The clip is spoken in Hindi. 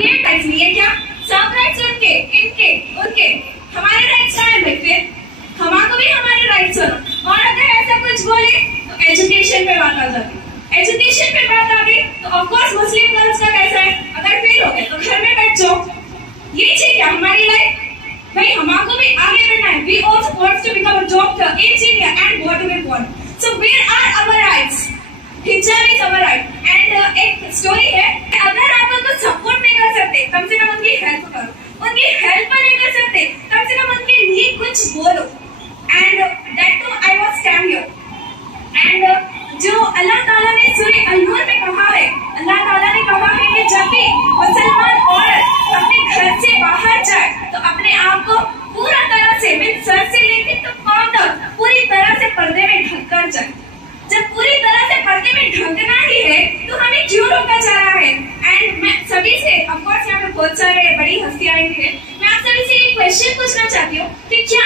ये राइट्स नहीं है क्या? सब राइट्स उनके, इनके, उनके, हमारे राइट्स कहाँ है भाई? फिर हमारे भी हमारे राइट्स सुनो। और अगर ऐसा कुछ बोले तो एजुकेशन पे बात आ जाती। एजुकेशन पे बात आ गई तो ऑफकोर्स मुस्लिम गर्ल्स का कैसा है, अगर फेल हो गए तो घर में बैठ जाओ। ये चीज क्या हमारी लाइफ? भाई हमको भी आगे बढ़ना है। We also want to become a doctor, engineer and whatever we want. So where are our rights? Hijab is our right. And एक स्टोरी है, अगर आप उनको सपोर्ट नहीं कर सकते कम से कम उनकी हेल्प करो। उनकी हेल्प नहीं कर सकते कम से कम उनके लिए कुछ बोलो। And that too I was stand here. And जो अल्लाह ताला ने सूरह अन-नूर में कहा है, अल्लाह ताला ने कहा है कि जब भी मुसलमान औरत अपने घर से बाहर जाए तो अपने आप को पूरा तरह से सर से लेकर तो पांव तक पूरी तरह से पर्दे में ढक कर जाए। जब पूरी तरह से पर्दे में ढकना ही है तो हमें क्यों रोका जा रहा है? एंड मैं सभी से, ऑफ कोर्स यहाँ पे बहुत सारे बड़ी हस्तियां आई हैं, मैं आप सभी से एक क्वेश्चन पूछना चाहती हूँ कि क्या